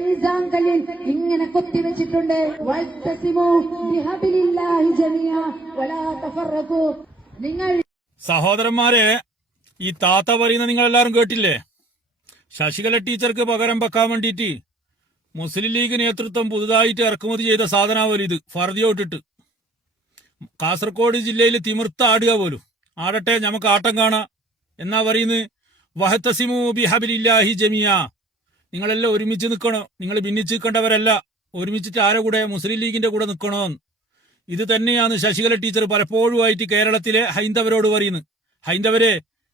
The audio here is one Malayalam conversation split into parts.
മീസാങ്കലിൽ ഇങ്ങനെ കൊത്തിവെച്ചിട്ടുണ്ട്. നിങ്ങൾ സഹോദരന്മാരെ, ഈ താത്ത പറയുന്ന നിങ്ങൾ എല്ലാവരും കേട്ടില്ലേ? ശശികല ടീച്ചർക്ക് പകരം വെക്കാൻ വേണ്ടിയിട്ട് മുസ്ലിം ലീഗ് നേതൃത്വം പുതുതായിട്ട് ഇറക്കുമതി ചെയ്ത സാധനാവലും ഇത് ഫർദിയോട്ടിട്ട് കാസർഗോഡ് ജില്ലയിൽ തിമിർത്ത ആടുക പോലും. ആടട്ടെ, നമുക്ക് ആട്ടം കാണാം എന്നാ പറയുന്നത്. വഹത്തസിമു ബിഹബിലില്ലാഹി ജമിയ, നിങ്ങളെല്ലാം ഒരുമിച്ച് നിൽക്കണോ, നിങ്ങൾ ഭിന്നിച്ച് നിൽക്കേണ്ടവരല്ല, ഒരുമിച്ചിട്ട് ആരെ കൂടെ? മുസ്ലിം ലീഗിന്റെ കൂടെ നിൽക്കണോന്ന്. ഇത് തന്നെയാണ് ശശികല ടീച്ചർ പലപ്പോഴുമായിട്ട് കേരളത്തിലെ ഹൈന്ദവരോട് പറയുന്നത്. ഹൈന്ദവരെ,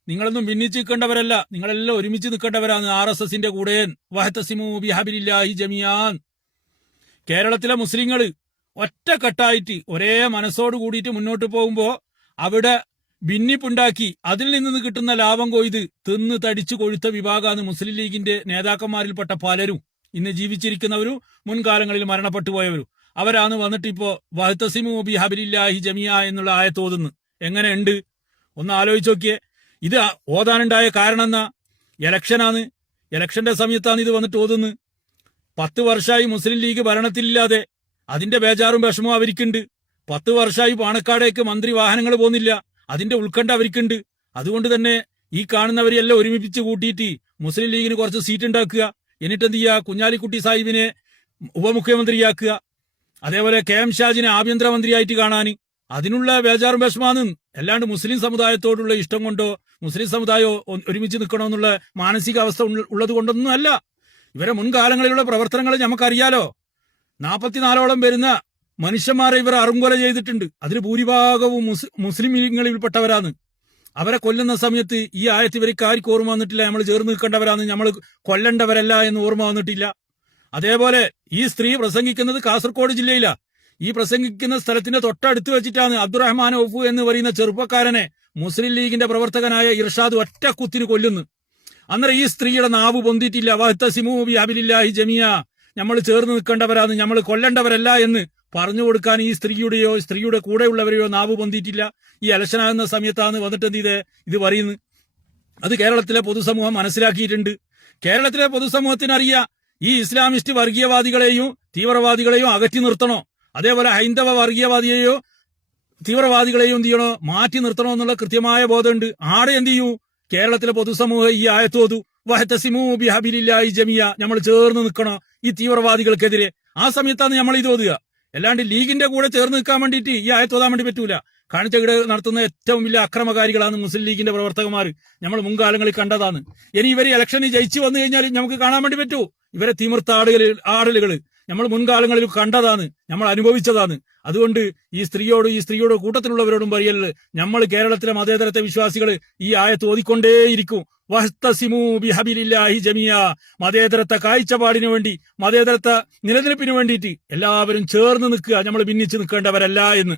നിങ്ങളൊന്നും ഭിന്നിച്ച് നിൽക്കേണ്ടവരല്ല, നിങ്ങളെല്ലാം ഒരുമിച്ച് നിൽക്കേണ്ടവരാണ് RSSന്റെ കൂടെ. വഹത്തസിമു ബിഹബിലില്ലാഹി ജമിയാൻ. കേരളത്തിലെ മുസ്ലിങ്ങൾ ഒറ്റക്കെട്ടായിട്ട് ഒരേ മനസ്സോട് കൂടിയിട്ട് മുന്നോട്ട് പോകുമ്പോ അവിടെ ഭിന്നിപ്പുണ്ടാക്കി അതിൽ നിന്ന് കിട്ടുന്ന ലാഭം കൊയ്ത് തിന്ന് തടിച്ചു കൊഴുത്ത വിഭാഗമാണ് മുസ്ലിം ലീഗിന്റെ നേതാക്കന്മാരിൽപ്പെട്ട പലരും. ഇന്ന് ജീവിച്ചിരിക്കുന്നവരും മുൻകാലങ്ങളിൽ മരണപ്പെട്ടു പോയവരും അവരാണ് വന്നിട്ട് ഇപ്പോ വഹ്തസിമു ബിഹബിലില്ലാഹി ജമിയ എന്നുള്ള ആയത്തോതുന്നു. എങ്ങനെയുണ്ട് ഒന്ന് ആലോചിച്ച് നോക്കിയേ. ഇത് ഓതാനുണ്ടായ കാരണം എന്നാ? ഇലക്ഷനാണ്. ഇലക്ഷന്റെ സമയത്താണ് ഇത് വന്നിട്ട് ഓതുന്നത്. 10 വർഷമായി മുസ്ലിം ലീഗ് ഭരണത്തിലില്ലാതെ അതിന്റെ ബേജാറും വിഷമവും അവർക്കുണ്ട്. 10 വർഷമായി പാണക്കാടേക്ക് മന്ത്രി വാഹനങ്ങൾ പോകുന്നില്ല, അതിന്റെ ഉത്കണ്ഠ അവർക്കുണ്ട്. അതുകൊണ്ട് തന്നെ ഈ കാണുന്നവരെല്ലാം ഒരുമിപ്പിച്ച് കൂട്ടിയിട്ട് മുസ്ലിം ലീഗിന് കുറച്ച് സീറ്റ് ഉണ്ടാക്കുക, എന്നിട്ട് എന്ത് ചെയ്യുക? കുഞ്ഞാലിക്കുട്ടി സാഹിബിനെ ഉപമുഖ്യമന്ത്രിയാക്കുക, അതേപോലെ KM ഷാജിനെ ആഭ്യന്തരമന്ത്രിയായിട്ട് കാണാൻ അതിനുള്ള ബേജാറും വിഷമാണ്. അല്ലാണ്ട് മുസ്ലിം സമുദായത്തോടുള്ള ഇഷ്ടം കൊണ്ടോ മുസ്ലിം സമുദായം ഒരുമിച്ച് നിൽക്കണമെന്നുള്ള മാനസികാവസ്ഥ ഉള്ളത് കൊണ്ടൊന്നും അല്ല. ഇവരെ മുൻകാലങ്ങളിലുള്ള പ്രവർത്തനങ്ങൾ നമുക്കറിയാലോ. 44ഓളം വരുന്ന മനുഷ്യന്മാരെ ഇവർ അറുങ്കൊല ചെയ്തിട്ടുണ്ട്. അതിൽ ഭൂരിഭാഗവും മുസ്ലിം ലീഗുകളിൽപ്പെട്ടവരാണ്. അവരെ കൊല്ലുന്ന സമയത്ത് ഈ ആയത്ത് ഇവർക്ക് ആർക്കും ഓർമ്മ വന്നിട്ടില്ല. നമ്മൾ ചേർന്ന് നിൽക്കേണ്ടവരാണ്, നമ്മൾ കൊല്ലേണ്ടവരല്ല എന്ന് ഓർമ്മ വന്നിട്ടില്ല. അതേപോലെ ഈ സ്ത്രീ പ്രസംഗിക്കുന്നത് കാസർഗോഡ് ജില്ലയിലാ. ഈ പ്രസംഗിക്കുന്ന സ്ഥലത്തിന്റെ തൊട്ടടുത്ത് വെച്ചിട്ടാണ് അബ്ദുറഹ്മാൻ ഒഫു എന്ന് പറയുന്ന ചെറുപ്പക്കാരനെ മുസ്ലിം ലീഗിന്റെ പ്രവർത്തകനായ ഇർഷാദ് ഒറ്റ കുത്തിന് കൊല്ലുന്നു. അന്നേരം ഈ സ്ത്രീയുടെ നാവ് പൊന്തിയിട്ടില്ല. വഹ്തസിമു ബിഹബിലില്ലാഹി ജമിയ, നമ്മൾ ചേർന്ന് നിൽക്കേണ്ടവരാണ്, നമ്മൾ കൊല്ലേണ്ടവരല്ല എന്ന് പറഞ്ഞു കൊടുക്കാൻ ഈ സ്ത്രീയുടെയോ സ്ത്രീയുടെ കൂടെയുള്ളവരെയോ നാവ് പൊന്തിയിട്ടില്ല. ഈ ഇലക്ഷനാകുന്ന സമയത്താണ് വന്നിട്ട് എന്ത് ഇത് പറയുന്നത്. അത് കേരളത്തിലെ പൊതുസമൂഹം മനസ്സിലാക്കിയിട്ടുണ്ട്. കേരളത്തിലെ പൊതുസമൂഹത്തിനറിയാം ഈ ഇസ്ലാമിസ്റ്റ് വർഗീയവാദികളെയും തീവ്രവാദികളെയും അകറ്റി നിർത്തണോ, അതേപോലെ ഹൈന്ദവ വർഗീയവാദിയെയോ തീവ്രവാദികളെയും എന്ത് ചെയ്യണോ, മാറ്റി നിർത്തണോ എന്നുള്ള കൃത്യമായ ബോധമുണ്ട്. ആടെ എന്ത് ചെയ്യൂ? കേരളത്തിലെ പൊതുസമൂഹം ഈ ആയത്തോതു വഹ്തസിമു ബിഹബിലില്ലാഹി ജമിയ, നമ്മൾ ചേർന്ന് നിൽക്കണോ ഈ തീവ്രവാദികൾക്കെതിരെ. ആ സമയത്താണ് നമ്മൾ ഇത് ഓതുക. അല്ലാണ്ട് ലീഗിന്റെ കൂടെ ചേർന്ന് നിൽക്കാൻ വേണ്ടിയിട്ട് ഈ ആയത്തോതാൻ വേണ്ടി പറ്റൂല. കാണിച്ചകിട് നടത്തുന്ന ഏറ്റവും വലിയ അക്രമകാരികളാണ് മുസ്ലിം ലീഗിന്റെ പ്രവർത്തകന്മാർ. നമ്മൾ മുൻകാലങ്ങളിൽ കണ്ടതാണ്. ഇനി ഇവര് ഇലക്ഷനിൽ ജയിച്ചു വന്നു കഴിഞ്ഞാൽ നമുക്ക് കാണാൻ വേണ്ടി പറ്റൂ ഇവരെ തിമിർത്ത ആടലുകൾ. നമ്മൾ മുൻകാലങ്ങളിൽ കണ്ടതാണ്, നമ്മൾ അനുഭവിച്ചതാണ്. അതുകൊണ്ട് ഈ സ്ത്രീയോട് കൂട്ടത്തിലുള്ളവരോടും പറയല്, നമ്മൾ കേരളത്തിലെ മതേതരത്തെ വിശ്വാസികൾ ഈ ആയത്ത് ഓതിക്കൊണ്ടേയിരിക്കും. വഹ്തസിമു ബിഹബിലില്ലാഹി ജമിയ, മതേതരത്തെ കാഴ്ചപ്പാടിന് വേണ്ടി, മതേതരത്തെ നിലനിൽപ്പിന് വേണ്ടിയിട്ട് എല്ലാവരും ചേർന്ന് നിൽക്കുക, നമ്മൾ ഭിന്നിച്ച് നിൽക്കേണ്ടവരല്ല എന്ന്.